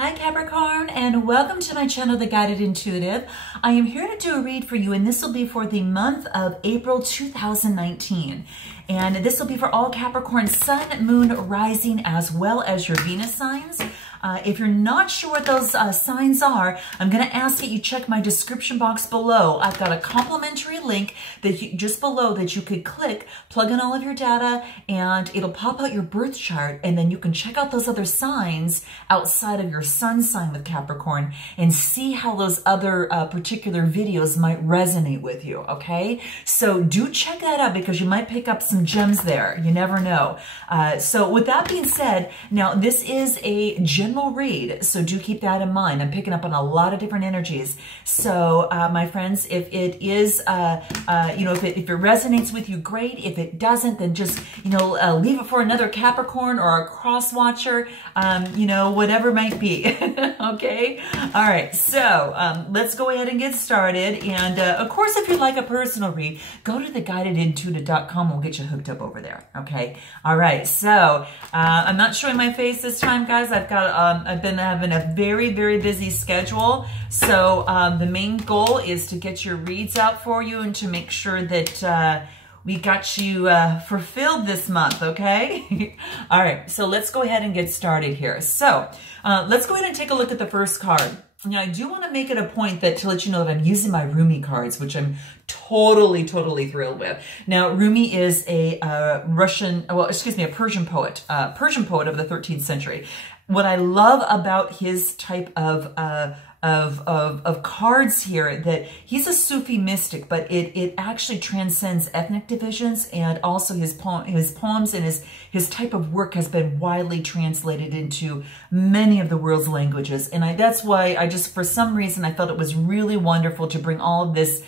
Hi Capricorn, and welcome to my channel, The Guided Intuitive. I am here to do a read for you, and this will be for the month of April 2019. And this will be for all Capricorn Sun, Moon, Rising, as well as your Venus signs. If you're not sure what those signs are, I'm going to ask that you check my description box below. I've got a complimentary link that just below that you could click, plug in all of your data, and it'll pop out your birth chart, and then you can check out those other signs outside of your sun sign with Capricorn and see how those other particular videos might resonate with you, okay? So do check that out because you might pick up some gems there. You never know. So with that being said, now this is a general read, so do keep that in mind. I'm picking up on a lot of different energies. So my friends, if it is, if it resonates with you, great. If it doesn't, then just, leave it for another Capricorn or a cross watcher, whatever might be. Okay. All right. So let's go ahead and get started. And of course, if you'd like a personal read, go to theguidedintuitive.com. We'll get you hooked up over there. Okay. All right. So I'm not showing my face this time, guys. I've been having a very, very busy schedule. So the main goal is to get your reads out for you and to make sure that we got you fulfilled this month, okay? All right, so let's go ahead and get started here. So let's go ahead and take a look at the first card. Now, I do want to make it a point to let you know that I'm using my Rumi cards, which I'm totally thrilled with. Now, Rumi is a Persian poet of the 13th century. What I love about his type of cards here, that he's a Sufi mystic, but it actually transcends ethnic divisions, and also his poems and his type of work has been widely translated into many of the world's languages. And that's why for some reason, I felt it was really wonderful to bring all of this,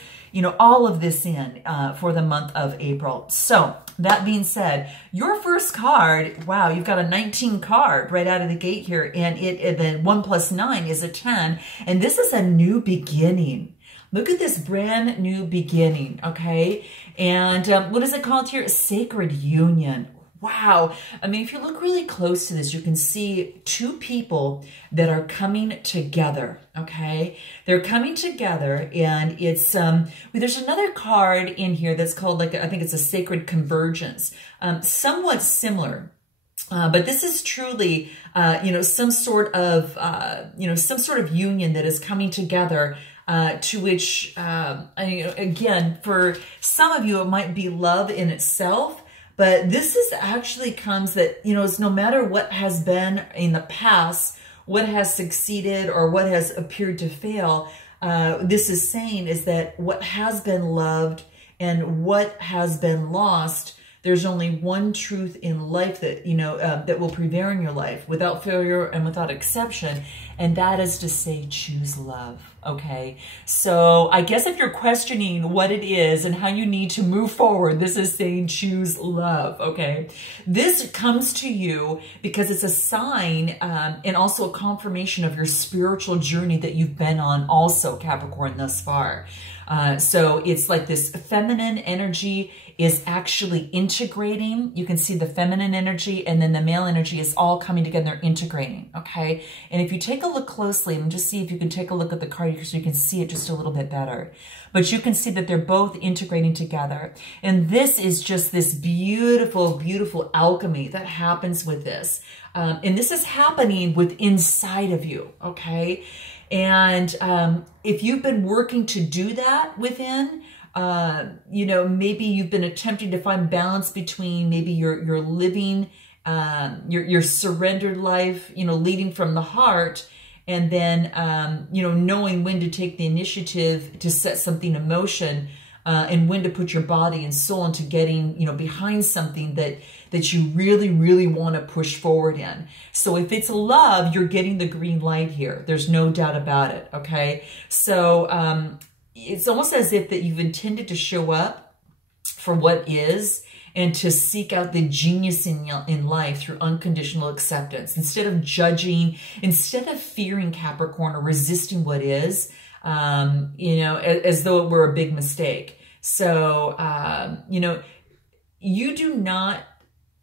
all of this in for the month of April. So that being said, your first card, wow, you've got a 19 card right out of the gate here, and then 1 + 9 is a 10, and this is a new beginning. Look at this brand new beginning, okay? And what is it called here? Sacred union. Wow. I mean, if you look really close to this, you can see two people that are coming together, okay? They're coming together, and it's, there's another card in here that's called, I think it's a sacred convergence, somewhat similar. But this is truly, some sort of union that is coming together, to which, again, for some of you, it might be love in itself. But this is actually comes that, it's no matter what has been in the past, what has succeeded or what has appeared to fail, this is saying is that what has been loved and what has been lost, there's only one truth in life that, that will prevail in your life without failure and without exception. And that is to say, choose love. Okay. So I guess if you're questioning what it is and how you need to move forward, this is saying choose love. Okay. This comes to you because it's a sign, and also a confirmation of your spiritual journey that you've been on also, Capricorn, thus far. So it's like this feminine energy is actually integrating. You can see the feminine energy and then the male energy is all coming together, integrating, okay? And if you take a look closely, and just see if you can take a look at the card so you can see it just a little bit better. But you can see that they're both integrating together. And this is just this beautiful, beautiful alchemy that happens with this. And this is happening within inside of you, okay? And if you've been working to do that within, maybe you've been attempting to find balance between maybe your living, your surrendered life, leading from the heart, and then, knowing when to take the initiative to set something in motion, and when to put your body and soul into getting, behind something that you really, really want to push forward in. So if it's love, you're getting the green light here. There's no doubt about it. Okay. So, it's almost as if that you've intended to show up for what is and to seek out the genius in life through unconditional acceptance. Instead of judging, instead of fearing, Capricorn, or resisting what is, as though it were a big mistake. So, you do not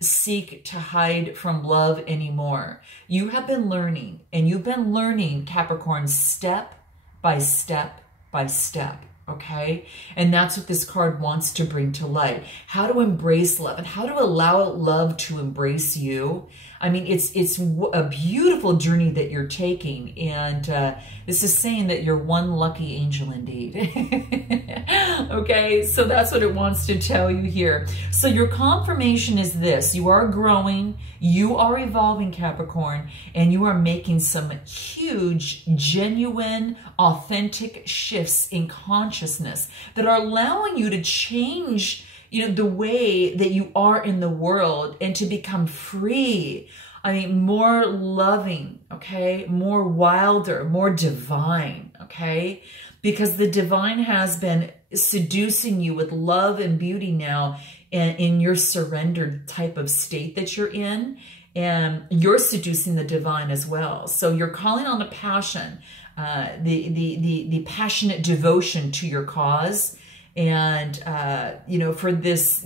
seek to hide from love anymore. You have been learning, and you've been learning, Capricorn, step by step by step. Okay? And that's what this card wants to bring to light. How to embrace love and how to allow love to embrace you. I mean, it's a beautiful journey that you're taking. And this is saying that you're one lucky angel indeed. Okay? So that's what it wants to tell you here. So your confirmation is this. You are growing. You are evolving, Capricorn. And you are making some huge, genuine, authentic shifts in consciousness that are allowing you to change, you know, the way that you are in the world and to become free. I mean, more loving, okay? More wilder, more divine, okay? Because the divine has been seducing you with love and beauty now in your surrendered type of state that you're in. And you're seducing the divine as well. So you're calling on the passion, the passionate devotion to your cause. And, you know, for this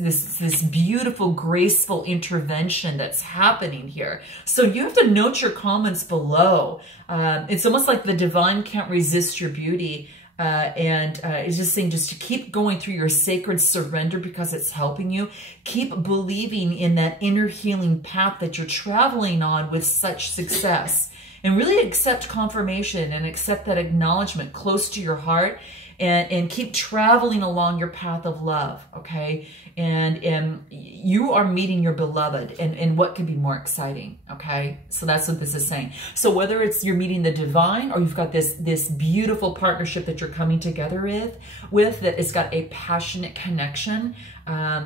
beautiful, graceful intervention that's happening here. So you have to note your comments below. It's almost like the divine can't resist your beauty. It's just saying just to keep going through your sacred surrender because it's helping you. Keep believing in that inner healing path that you're traveling on with such success. And really accept confirmation and accept that acknowledgement close to your heart. And keep traveling along your path of love, okay? And you are meeting your beloved, and what could be more exciting, okay? So that's what this is saying. So whether it's you're meeting the divine or you've got this beautiful partnership that you're coming together with that it's got a passionate connection,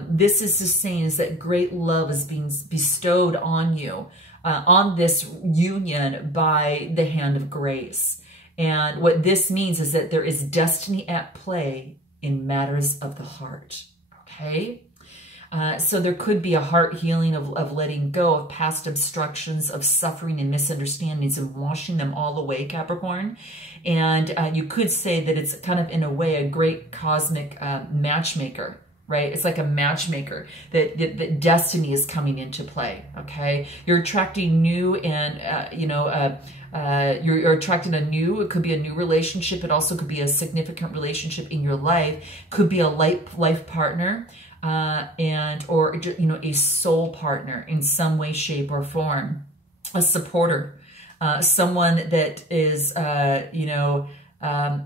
this is just saying is that great love is being bestowed on you, on this union by the hand of grace. And what this means is that there is destiny at play in matters of the heart, okay? So there could be a heart healing of letting go of past obstructions, of suffering and misunderstandings and washing them all away, Capricorn. And you could say that it's kind of, in a way, a great cosmic matchmaker, right? It's like a matchmaker that destiny is coming into play, okay? You're attracting new and, you're attracting it could be a new relationship. It also could be a significant relationship in your life. Could be a life partner, or, you know, a soul partner in some way, shape, or form. A supporter, someone that is,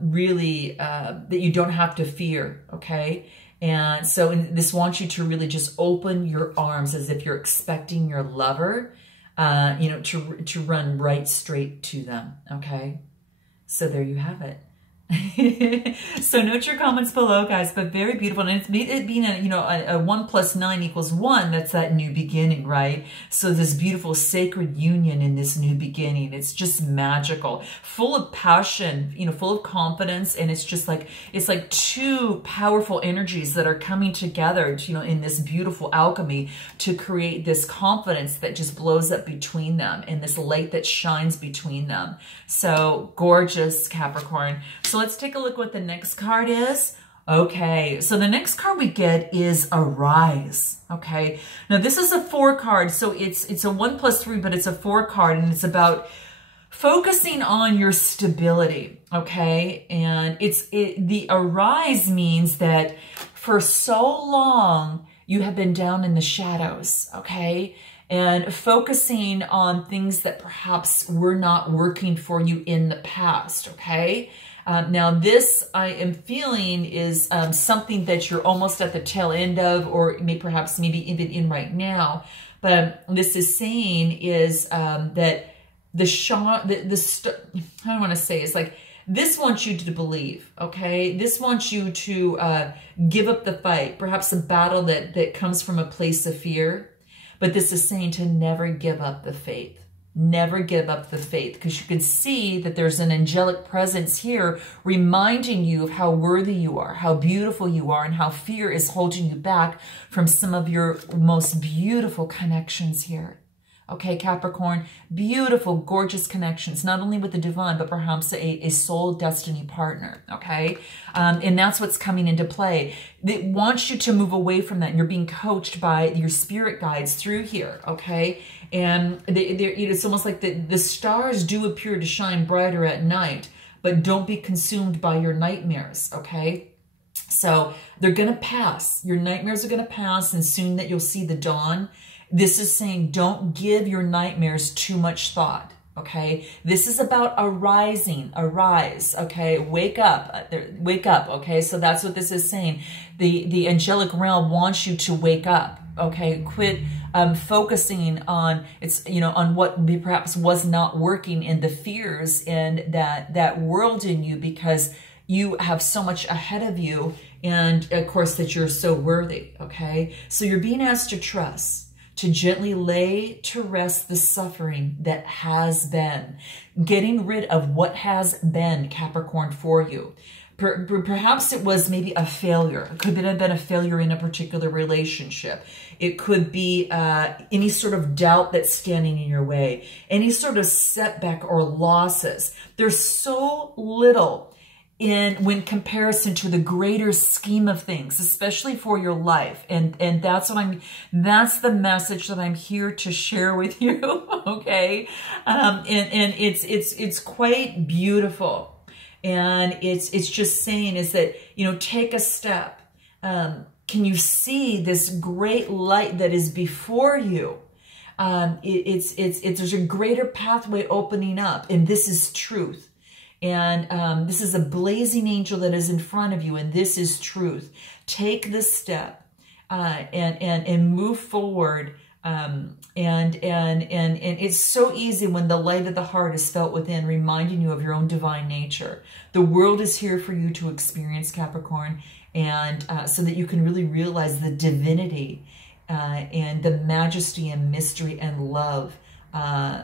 really, that you don't have to fear, okay? And so this wants you to really just open your arms as if you're expecting your lover, to run right straight to them, okay? So there you have it. So note your comments below, guys, but very beautiful. And it being a 1 + 9 = 1, that's that new beginning, right? So this beautiful sacred union in this new beginning, it's just magical, full of passion, full of confidence. And it's just like, it's like two powerful energies that are coming together, in this beautiful alchemy to create this confidence that just blows up between them and this light that shines between them. So gorgeous, Capricorn. So let's take a look what the next card is. Okay, so the next card we get is Arise. Okay, now this is a 4 card, so it's a 1 + 3, but it's a 4 card, and it's about focusing on your stability. Okay, and the Arise means that for so long you have been down in the shadows. Okay. And focusing on things that perhaps were not working for you in the past, okay? Now this, I am feeling, is something that you're almost at the tail end of, or maybe even in right now. But this is saying is that how do I want to say? It's like, this wants you to believe, okay? This wants you to give up the fight, perhaps a battle that comes from a place of fear. But this is saying to never give up the faith. Never give up the faith, because you can see that there's an angelic presence here reminding you of how worthy you are, how beautiful you are, and how fear is holding you back from some of your most beautiful connections here. Okay, Capricorn, beautiful, gorgeous connections, not only with the divine, but perhaps a soul destiny partner, okay? And that's what's coming into play. It wants you to move away from that. And you're being coached by your spirit guides through here, okay? And it's almost like the stars do appear to shine brighter at night, but don't be consumed by your nightmares, okay? So they're going to pass. Your nightmares are going to pass, and soon that you'll see the dawn. This is saying don't give your nightmares too much thought, okay? This is about arising, arise, okay? Wake up, okay? So that's what this is saying. The angelic realm wants you to wake up, okay? Quit focusing on on what perhaps was not working in the fears and that world in you, because you have so much ahead of you, and of course that you're so worthy, okay? So you're being asked to trust, to gently lay to rest the suffering that has been, getting rid of what has been, Capricorn, for you. Perhaps it was maybe a failure. It could have been a failure in a particular relationship. It could be any sort of doubt that's standing in your way, any sort of setback or losses. There's so little when comparison to the greater scheme of things, especially for your life. And that's the message that I'm here to share with you. Okay. And it's quite beautiful. And it's just saying is that, take a step. Can you see this great light that is before you? There's a greater pathway opening up, and this is truth. And this is a blazing angel that is in front of you, and this is truth. Take this step and move forward. And it's so easy when the light of the heart is felt within, reminding you of your own divine nature. The world is here for you to experience, Capricorn, and so that you can really realize the divinity and the majesty and mystery and love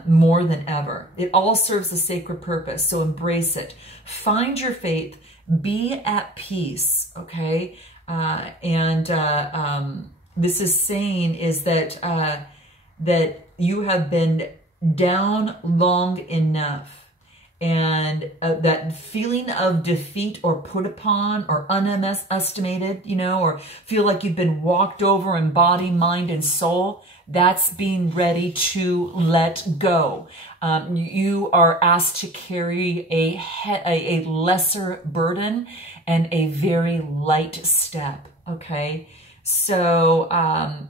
more than ever. It all serves a sacred purpose, so embrace it. Find your faith. Be at peace, okay? This is saying is that that you have been down long enough, and that feeling of defeat or put upon or underestimated, or feel like you've been walked over in body, mind, and soul, that's being ready to let go. You are asked to carry a lesser burden and a very light step, okay? So,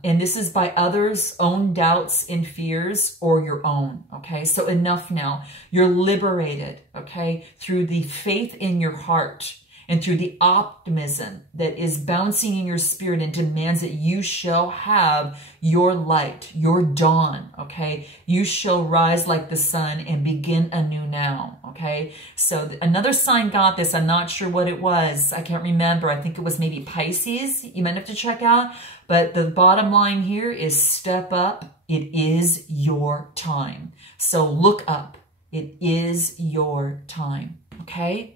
and this is by others' own doubts and fears or your own, okay? So enough now. You're liberated, okay? Through the faith in your heart and through the optimism that is bouncing in your spirit and demands that you shall have your light, your dawn, okay? You shall rise like the sun and begin anew now, okay? So another sign got this. I'm not sure what it was. I can't remember. I think it was maybe Pisces. You might have to check out. But the bottom line here is step up. It is your time. So look up. It is your time, okay?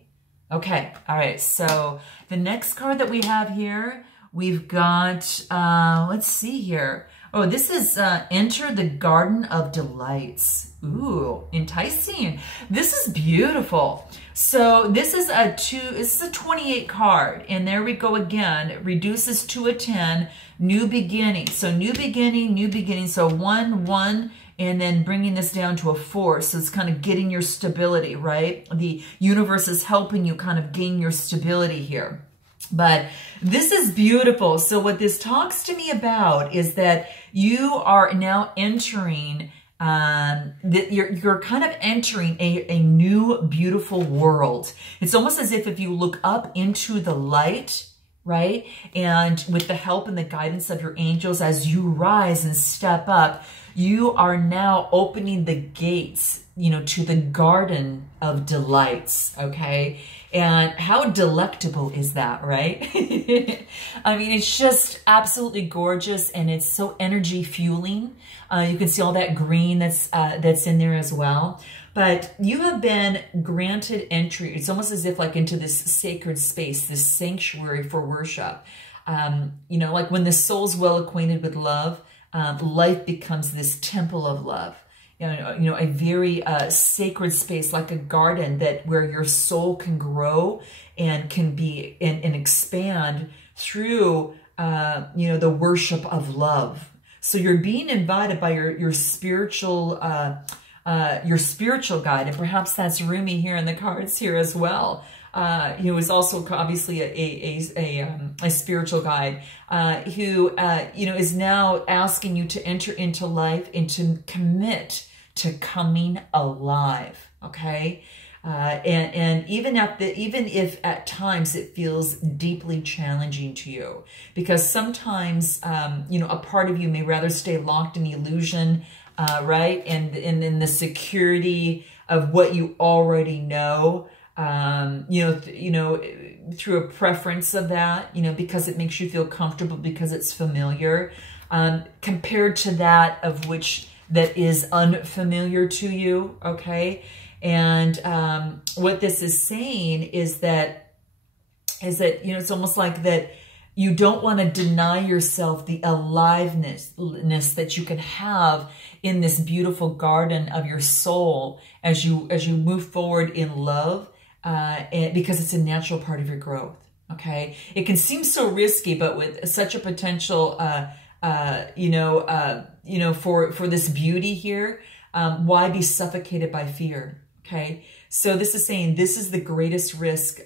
Okay, all right, so the next card that we have here, we've got, let's see here. Oh, this is Enter the Garden of Delights. Ooh, enticing. This is beautiful. So this is a 28 card, and there we go again. It reduces to a 10, new beginning. So new beginning, so 1, 1, and then bringing this down to a 4. So it's kind of getting your stability, right? The universe is helping you kind of gain your stability here. But this is beautiful. So what this talks to me about is that you are now entering, you're kind of entering a new, beautiful world. It's almost as if you look up into the light, right? And with the help and the guidance of your angels, as you rise and step up, you are now opening the gates, to the garden of delights, okay? And how delectable is that, right? I mean, it's just absolutely gorgeous, and it's so energy fueling. You can see all that green that's in there as well. But you have been granted entry. It's almost as if like into this sacred space, this sanctuary for worship. Like when the soul's well acquainted with love, life becomes this temple of love. A very sacred space, like a garden where your soul can grow and can be and expand through the worship of love. So you're being invited by your spiritual guide, and perhaps that's Rumi here in the cards here as well. Is also obviously a spiritual guide who is now asking you to enter into life and to commit to coming alive. Okay. And even if at times it feels deeply challenging to you, because sometimes, a part of you may rather stay locked in illusion, right? And in the security of what you already know, through a preference of that, because it makes you feel comfortable, because it's familiar, compared to that that is unfamiliar to you. Okay. And what this is saying is that it's almost like that you don't want to deny yourself the aliveness that you can have in this beautiful garden of your soul as you move forward in love, because it's a natural part of your growth. Okay, it can seem so risky, but with such a potential, for this beauty here, why be suffocated by fear? Okay, so this is saying this is the greatest risk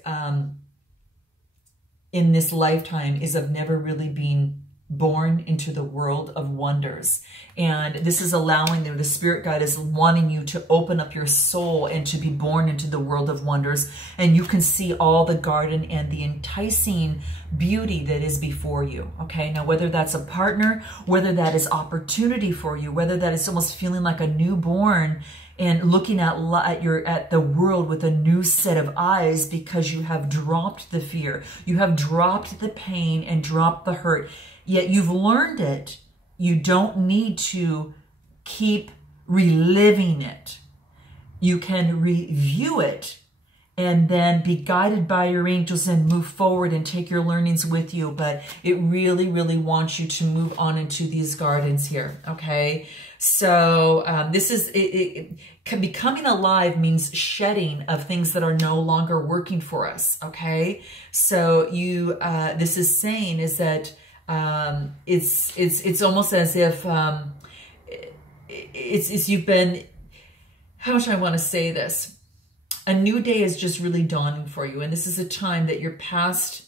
in this lifetime, is of never really being born into the world of wonders. And this is allowing the spirit guide is wanting you to open up your soul and to be born into the world of wonders. And you can see all the garden and the enticing beauty that is before you. Okay, now whether that's a partner, whether that is opportunity for you, whether that is almost feeling like a newborn and looking at the world with a new set of eyes, because you have dropped the fear, you have dropped the pain and dropped the hurt, yet you've learned it. You don't need to keep reliving it. You can review it and then be guided by your angels and move forward and take your learnings with you. But it really, really wants you to move on into these gardens here. Okay. So this is becoming alive means shedding of things that are no longer working for us. Okay. So this is saying is that it's almost as if you've been, how should I want to say this? A new day is just really dawning for you. And this is a time that your past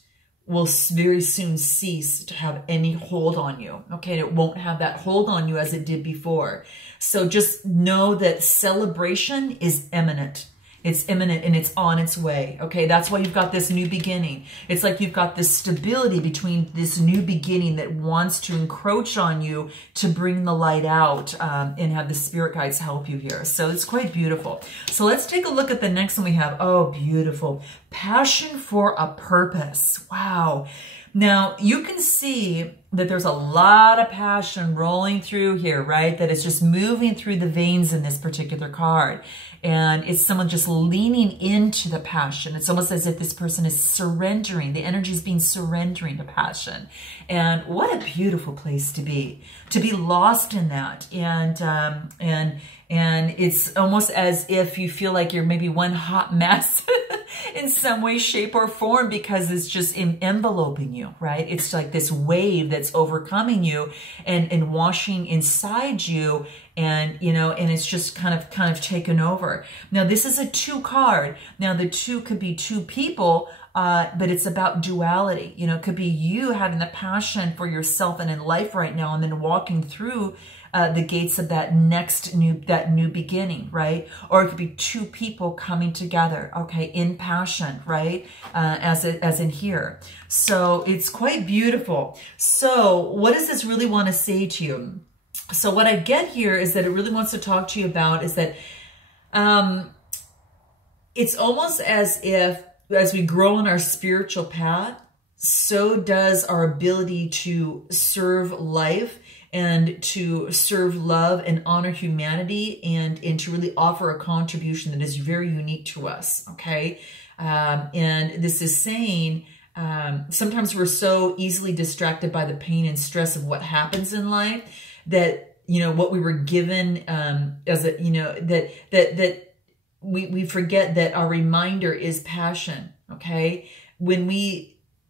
will very soon cease to have any hold on you. Okay, and it won't have that hold on you as it did before. So just know that celebration is imminent. It's imminent and it's on its way. Okay, that's why you've got this new beginning. It's like you've got this stability between this new beginning that wants to encroach on you to bring the light out, and have the spirit guides help you here. So it's quite beautiful. So let's take a look at the next one we have. Oh, beautiful. Passion for a purpose. Wow. Now, you can see that there's a lot of passion rolling through here, right? That it's just moving through the veins in this particular card. And it's someone just leaning into the passion. It's almost as if this person is surrendering. The energy is being surrendering to passion. And what a beautiful place to be lost in that. And it's almost as if you feel like you're maybe one hot mess in some way, shape, or form, because it's just enveloping you, right? It's like this wave that's overcoming you and washing inside you, and and it's just kind of taken over. Now this is a 2 card. Now the 2 could be 2 people, but it's about duality. It could be you having the passion for yourself and in life right now, and then walking through the gates of that new beginning, right? Or it could be 2 people coming together, okay, in passion, right? As in here. So it's quite beautiful. So what does this really want to say to you? So what I get here is that it really wants to talk to you about is that it's almost as if as we grow on our spiritual path, so does our ability to serve life and to serve love and honor humanity, and to really offer a contribution that is very unique to us, okay? And this is saying sometimes we're so easily distracted by the pain and stress of what happens in life that, you know, what we were given as a, you know, that we forget that our reminder is passion, okay? When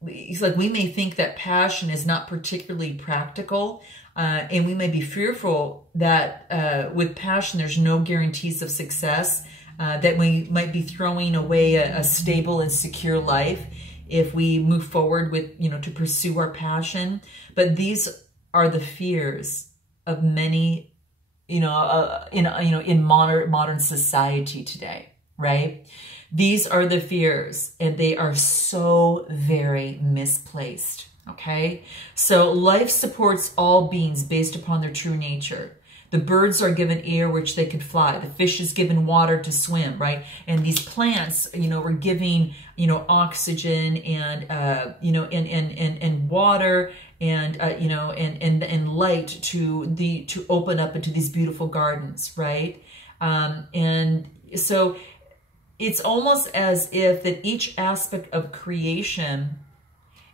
it's like we may think that passion is not particularly practical, and we may be fearful that with passion there's no guarantees of success, that we might be throwing away a stable and secure life if we move forward with, you know, to pursue our passion. But these are the fears of many, you know, in modern society today, right? These are the fears, and they are so very misplaced, okay? So life supports all beings based upon their true nature. The birds are given air which they could fly. The fish is given water to swim, right? And these plants, you know, were giving, you know, oxygen and, you know, and water and, you know, and light to open up into these beautiful gardens, right? And so it's almost as if that each aspect of creation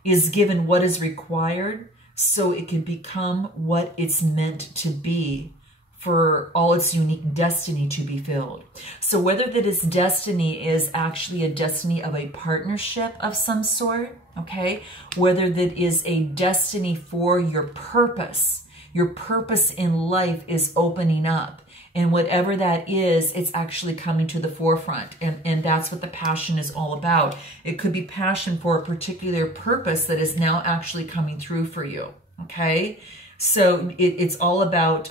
is given what is required so it can become what it's meant to be for all its unique destiny to be filled. So whether that its destiny is actually a destiny of a partnership of some sort, okay? Whether that is a destiny for your purpose in life is opening up. And whatever that is, it's actually coming to the forefront. And that's what the passion is all about. It could be passion for a particular purpose that is now actually coming through for you, okay? So it's all about,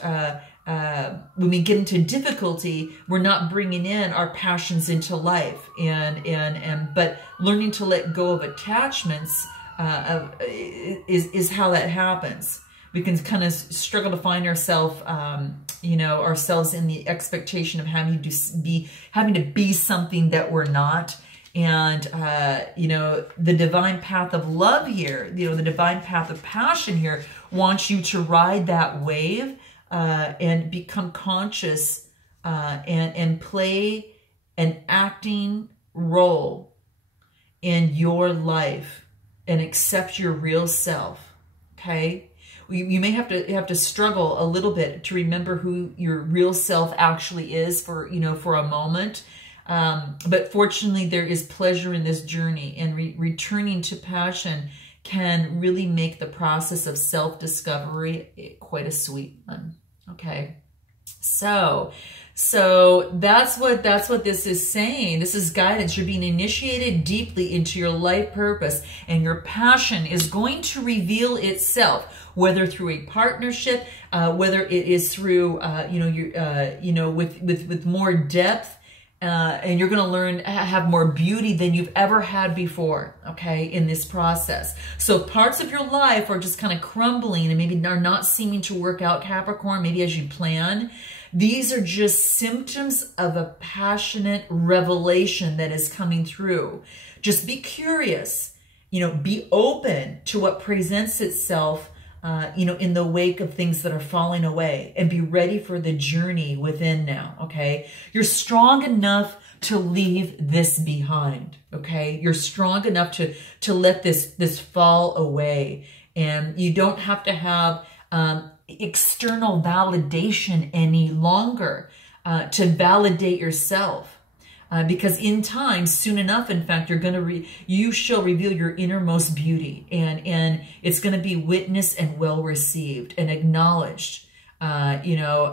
when we get into difficulty, we're not bringing in our passions into life. But learning to let go of attachments is how that happens. We can kind of struggle to find ourselves, you know, ourselves in the expectation of having to be something that we're not. And, you know, the divine path of love here, you know, the divine path of passion here wants you to ride that wave and become conscious and play an acting role in your life and accept your real self, okay? You may have to struggle a little bit to remember who your real self actually is for, you know, for a moment. But fortunately, there is pleasure in this journey, and returning to passion can really make the process of self-discovery quite a sweet one. Okay. So that's what this is saying. This is guidance. You're being initiated deeply into your life purpose, and your passion is going to reveal itself, whether through a partnership, whether it is through, you know, with more depth, and you're going to learn have more beauty than you've ever had before, okay, in this process. So parts of your life are just kind of crumbling and maybe are not seeming to work out, Capricorn, maybe as you plan. These are just symptoms of a passionate revelation that is coming through. Just be curious, you know, be open to what presents itself, you know, in the wake of things that are falling away, and be ready for the journey within now, okay? You're strong enough to leave this behind, okay? You're strong enough to let this fall away, and you don't have to have external validation any longer to validate yourself. Because in time, soon enough, in fact, you shall reveal your innermost beauty, and it's going to be witnessed and well received and acknowledged, you know,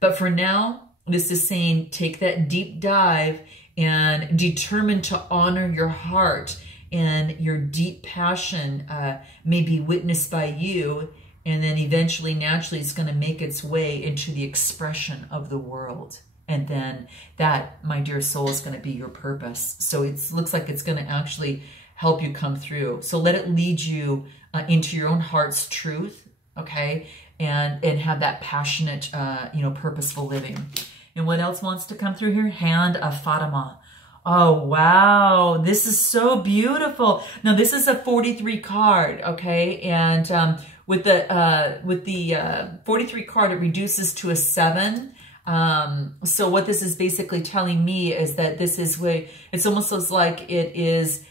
but for now, this is saying, take that deep dive and determine to honor your heart, and your deep passion may be witnessed by you, and then eventually, naturally, it's going to make its way into the expression of the world. And then that, my dear soul, is going to be your purpose. So it looks like it's going to actually help you come through. So let it lead you into your own heart's truth, okay? And have that passionate, you know, purposeful living. And what else wants to come through here? Hand of Fatima. Oh, wow. This is so beautiful. Now, this is a 43 card, okay? And with the 43 card, it reduces to a 7. So what this is basically telling me is that this is where it's almost like it is,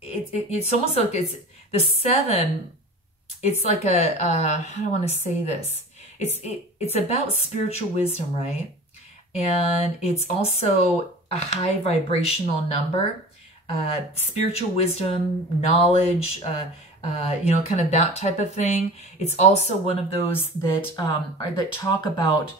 it's almost like it's the 7 it's like a, how do I want to say this? It's about spiritual wisdom, right? And it's also a high vibrational number. Spiritual wisdom, knowledge, you know, kind of that type of thing. It's also one of those that that talk about,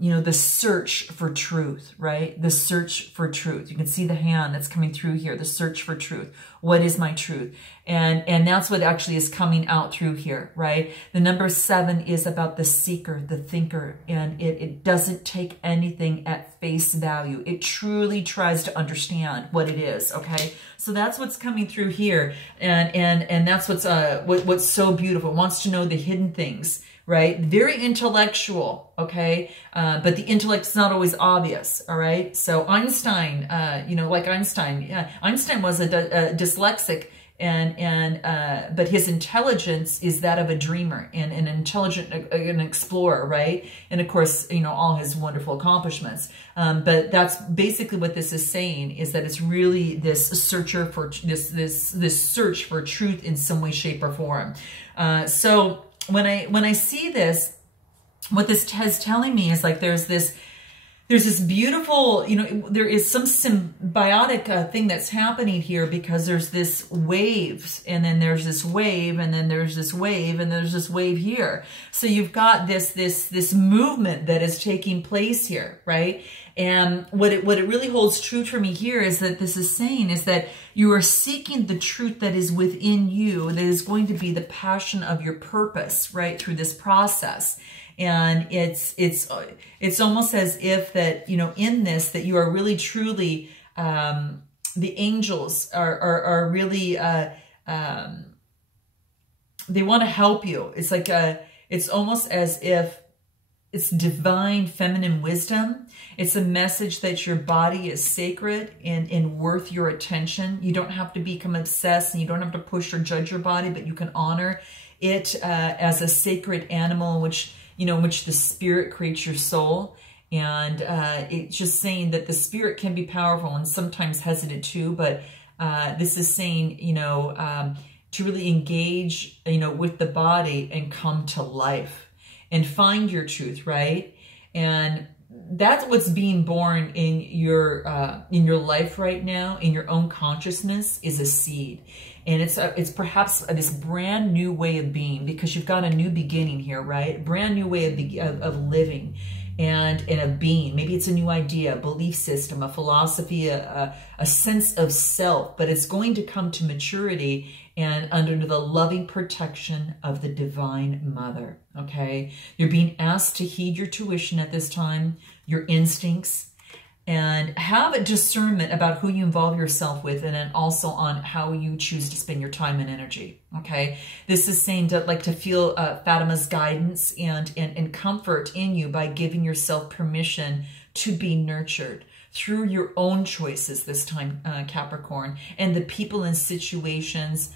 you know, the search for truth, right? The search for truth. You can see the hand that's coming through here, the search for truth. What is my truth? And that's what actually is coming out through here, right? The number 7 is about the seeker, the thinker, and it doesn't take anything at face value. It truly tries to understand what it is, okay? So that's what's coming through here. And that's what's so beautiful. It wants to know the hidden things, right? Very intellectual, okay? But the intellect is not always obvious, all right? So Einstein, you know, like Einstein, yeah, Einstein was a dyslexic, but his intelligence is that of a dreamer and an intelligent, an explorer, right? And of course, you know, all his wonderful accomplishments. But that's basically what this is saying, is that it's really this searcher for this search for truth in some way, shape, or form. So when I see this, what this is telling me is like there's this beautiful, you know, there is some symbiotic thing that's happening here, because there's this waves, and then there's this wave, and then there's this wave, and there's this wave here. So you've got this movement that is taking place here, right? And what it really holds true for me here is that this is saying is that you are seeking the truth that is within you, that is going to be the passion of your purpose, right, through this process. And it's almost as if that, you know, in this, that you are really truly, the angels are really, they want to help you. It's like it's almost as if it's divine feminine wisdom. It's a message that your body is sacred and worth your attention. You don't have to become obsessed, and you don't have to push or judge your body, but you can honor it as a sacred animal, which, you know, in which the spirit creates your soul. And it's just saying that the spirit can be powerful and sometimes hesitant too, but this is saying, you know, to really engage, you know, with the body and come to life and find your truth, right? And that's what's being born in your life right now, in your own consciousness, is a seed. And it's perhaps this brand new way of being, because you've got a new beginning here, right? Brand new way of living and of being. Maybe it's a new idea, a belief system, a philosophy, a sense of self, but it's going to come to maturity and under the loving protection of the Divine Mother, okay? You're being asked to heed your tuition at this time, your instincts, and have a discernment about who you involve yourself with, and then also on how you choose to spend your time and energy, okay? This is saying to like to feel Fatima's guidance and comfort in you by giving yourself permission to be nurtured through your own choices this time, Capricorn, and the people and situations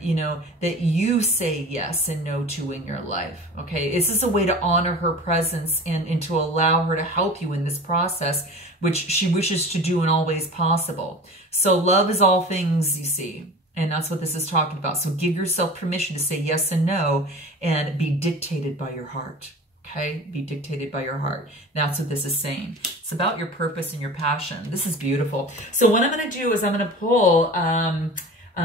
you know, that you say yes and no to in your life, okay? This is a way to honor her presence and to allow her to help you in this process, which she wishes to do in all ways possible. So love is all things, you see, and that's what this is talking about. So give yourself permission to say yes and no and be dictated by your heart, okay? Be dictated by your heart. That's what this is saying. It's about your purpose and your passion. This is beautiful. So what I'm going to do is I'm going to pull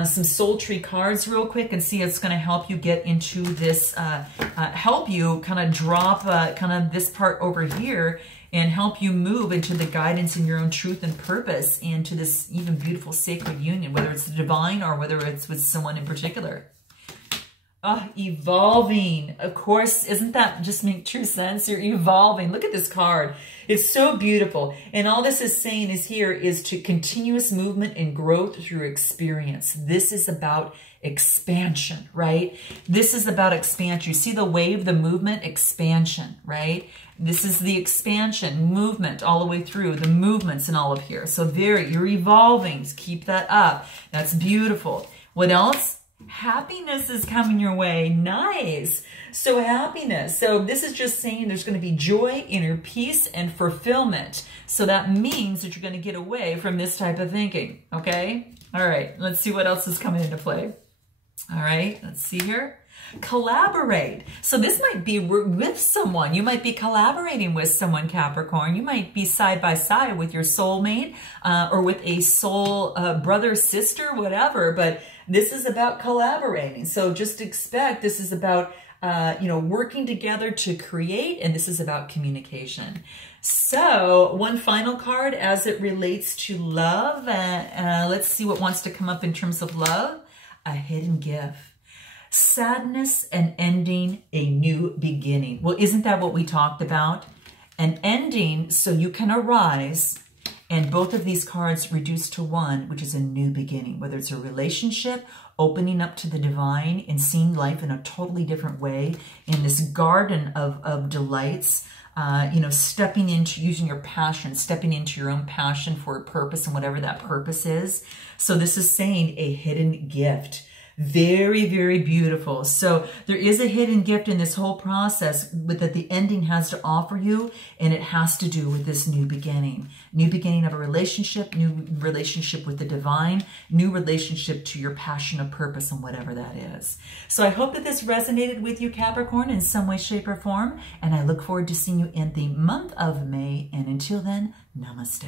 some soul tree cards real quick and see if it's going to help you get into this, help you kind of drop kind of this part over here and help you move into the guidance in your own truth and purpose, into this even beautiful sacred union, whether it's the divine or whether it's with someone in particular. Evolving. Of course, isn't that just make true sense? You're evolving. Look at this card. It's so beautiful. And all this is saying is here is to continuous movement and growth through experience. This is about expansion, right? This is about expansion. You see the wave, the movement, expansion, right? This is the expansion, movement all the way through, the movements and all of here. So there, you're evolving. Keep that up. That's beautiful. What else? Happiness is coming your way. Nice. So happiness. So this is just saying there's going to be joy, inner peace, and fulfillment. So that means that you're going to get away from this type of thinking. Okay? All right. Let's see what else is coming into play. All right, let's see here. Collaborate. So this might be with someone. You might be collaborating with someone, Capricorn. You might be side by side with your soulmate or with a soul brother, sister, whatever. But this is about collaborating. So just expect this is about, working together to create, and this is about communication. So one final card as it relates to love. Let's see what wants to come up in terms of love. A hidden gift. Sadness and ending, a new beginning. Well, isn't that what we talked about? An ending so you can arise, and both of these cards reduce to one, which is a new beginning, whether it's a relationship, opening up to the divine and seeing life in a totally different way in this garden of delights, stepping into, using your passion, stepping into your own passion for a purpose and whatever that purpose is. So this is saying a hidden gift. Very, very beautiful. So there is a hidden gift in this whole process that the ending has to offer you, and it has to do with this new beginning. New beginning of a relationship, new relationship with the divine, new relationship to your passion of purpose and whatever that is. So I hope that this resonated with you, Capricorn, in some way, shape, or form, and I look forward to seeing you in the month of May. And until then, namaste.